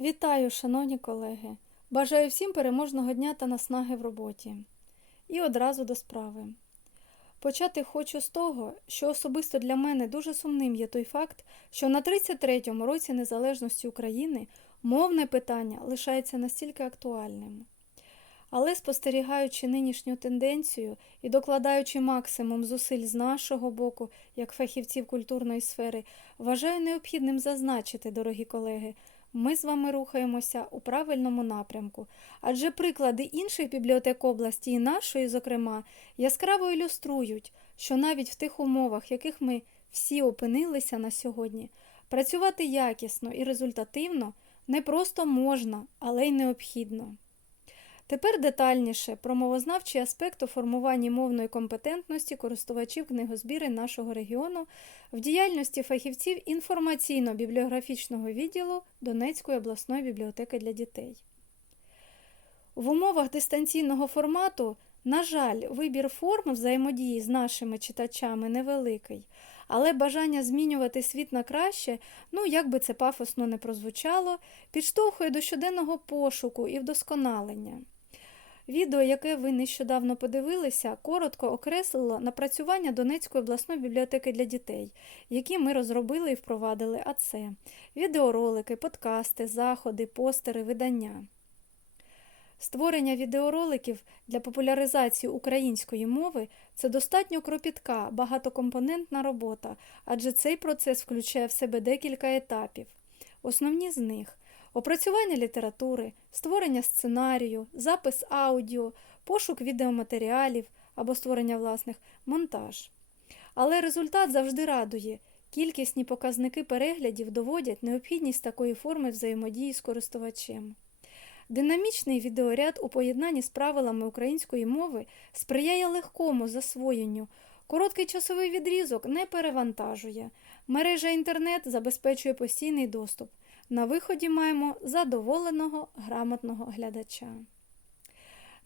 Вітаю, шановні колеги! Бажаю всім переможного дня та наснаги в роботі. І одразу до справи. Почати хочу з того, що особисто для мене дуже сумним є той факт, що на 33-му році незалежності України мовне питання лишається настільки актуальним. Але спостерігаючи нинішню тенденцію і докладаючи максимум зусиль з нашого боку, як фахівців культурної сфери, вважаю необхідним зазначити, дорогі колеги, ми з вами рухаємося у правильному напрямку, адже приклади інших бібліотек області і нашої, зокрема, яскраво ілюструють, що навіть в тих умовах, в яких ми всі опинилися на сьогодні, працювати якісно і результативно не просто можна, але й необхідно. Тепер детальніше про мовознавчий аспект у формуванні мовної компетентності користувачів книгозбіри нашого регіону в діяльності фахівців інформаційно-бібліографічного відділу Донецької обласної бібліотеки для дітей. В умовах дистанційного формату, на жаль, вибір форм взаємодії з нашими читачами невеликий, але бажання змінювати світ на краще, ну як би це пафосно не прозвучало, підштовхує до щоденного пошуку і вдосконалення. Відео, яке ви нещодавно подивилися, коротко окреслило напрацювання Донецької обласної бібліотеки для дітей, які ми розробили і впровадили, а це відеоролики, подкасти, заходи, постери, видання. Створення відеороликів для популяризації української мови це достатньо кропітка, багатокомпонентна робота, адже цей процес включає в себе декілька етапів. Основні з них опрацювання літератури, створення сценарію, запис аудіо, пошук відеоматеріалів або створення власних монтаж. Але результат завжди радує. Кількісні показники переглядів доводять необхідність такої форми взаємодії з користувачем. Динамічний відеоряд у поєднанні з правилами української мови сприяє легкому засвоєнню. Короткий часовий відрізок не перевантажує. Мережа інтернет забезпечує постійний доступ. На виході маємо задоволеного грамотного глядача.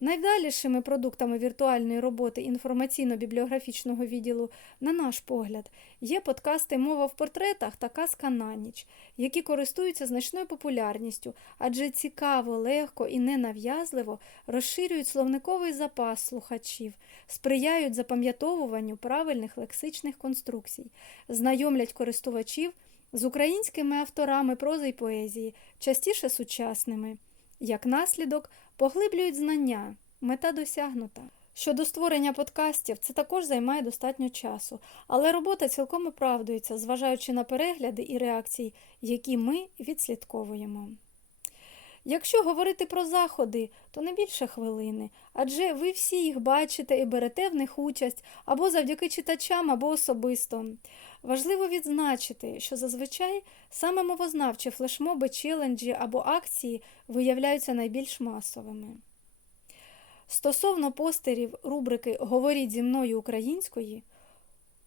Найвдалішими продуктами віртуальної роботи інформаційно-бібліографічного відділу, на наш погляд, є подкасти Мова в портретах та Казка на ніч, які користуються значною популярністю, адже цікаво, легко і ненав'язливо розширюють словниковий запас слухачів, сприяють запам'ятовуванню правильних лексичних конструкцій, знайомлять користувачів з українськими авторами прози й поезії, частіше сучасними. Як наслідок, поглиблюють знання, мета досягнута. Щодо створення подкастів, це також займає достатньо часу, але робота цілком оправдується, зважаючи на перегляди і реакції, які ми відслідковуємо. Якщо говорити про заходи, то не більше хвилини, адже ви всі їх бачите і берете в них участь або завдяки читачам, або особисто. Важливо відзначити, що зазвичай саме мовознавчі флешмоби, челенджі або акції виявляються найбільш масовими. Стосовно постерів рубрики Говоріть зі мною української,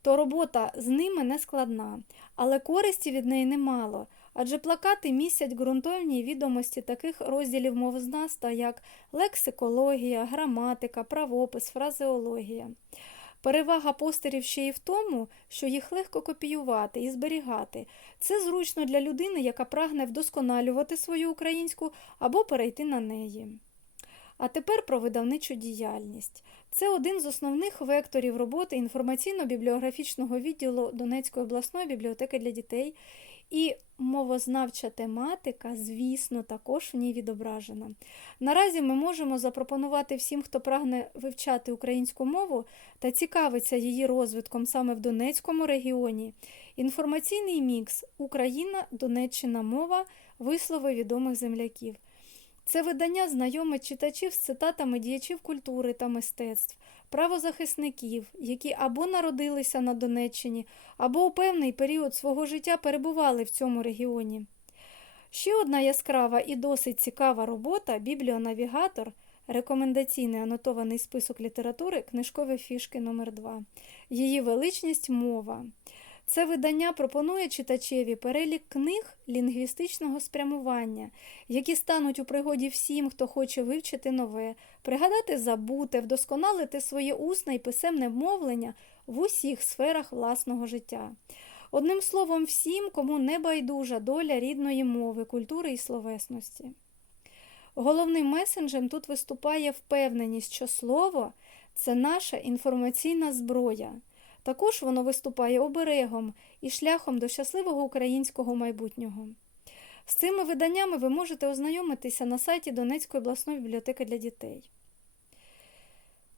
то робота з ними не складна, але користі від неї немало, адже плакати містять ґрунтовні відомості таких розділів мовознавства, як лексикологія, граматика, правопис, фразеологія. Перевага постерів ще й в тому, що їх легко копіювати і зберігати. Це зручно для людини, яка прагне вдосконалювати свою українську або перейти на неї. А тепер про видавничу діяльність. Це один з основних векторів роботи інформаційно-бібліографічного відділу Донецької обласної бібліотеки для дітей, і мовознавча тематика, звісно, також в ній відображена. Наразі ми можемо запропонувати всім, хто прагне вивчати українську мову та цікавиться її розвитком саме в Донецькому регіоні. Інформаційний мікс Україна, Донеччина мова, вислови відомих земляків. Це видання знайомить читачів з цитатами діячів культури та мистецтв, правозахисників, які або народилися на Донеччині, або у певний період свого життя перебували в цьому регіоні. Ще одна яскрава і досить цікава робота бібліонавігатор, рекомендаційний анотований список літератури, книжкові фішки номер 2 Її величність мова. Це видання пропонує читачеві перелік книг лінгвістичного спрямування, які стануть у пригоді всім, хто хоче вивчити нове, пригадати забуте, вдосконалити своє усне і писемне мовлення в усіх сферах власного життя. Одним словом, всім, кому не байдужа доля рідної мови, культури і словесності. Головним месенджем тут виступає впевненість, що слово це наша інформаційна зброя. Також воно виступає оберегом і шляхом до щасливого українського майбутнього. З цими виданнями ви можете ознайомитися на сайті Донецької обласної бібліотеки для дітей.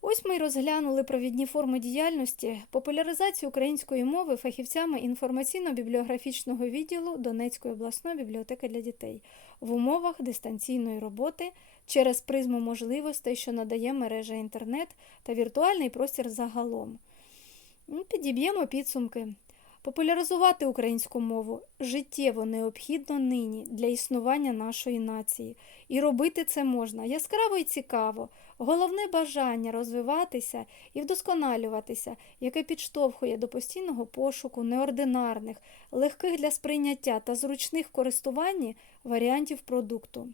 Ось ми й розглянули провідні форми діяльності популяризації української мови фахівцями інформаційно-бібліографічного відділу Донецької обласної бібліотеки для дітей в умовах дистанційної роботи через призму можливостей, що надає мережа інтернет та віртуальний простір загалом. Ну, Підіб'ємо підсумки. Популяризувати українську мову життєво необхідно нині для існування нашої нації. І робити це можна яскраво і цікаво. Головне бажання розвиватися і вдосконалюватися, яке підштовхує до постійного пошуку неординарних, легких для сприйняття та зручних в користуванні варіантів продукту.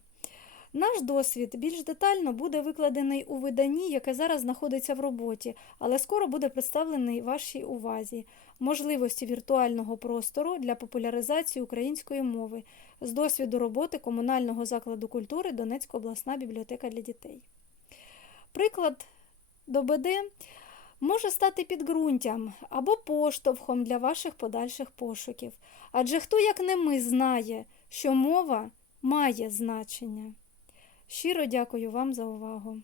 Наш досвід більш детально буде викладений у виданні, яке зараз знаходиться в роботі, але скоро буде представлений вашій увазі можливості віртуального простору для популяризації української мови з досвіду роботи комунального закладу культури Донецька обласна бібліотека для дітей. Приклад ДОБД може стати підґрунтям або поштовхом для ваших подальших пошуків. Адже хто, як не ми, знає, що мова має значення. Щиро дякую вам за увагу.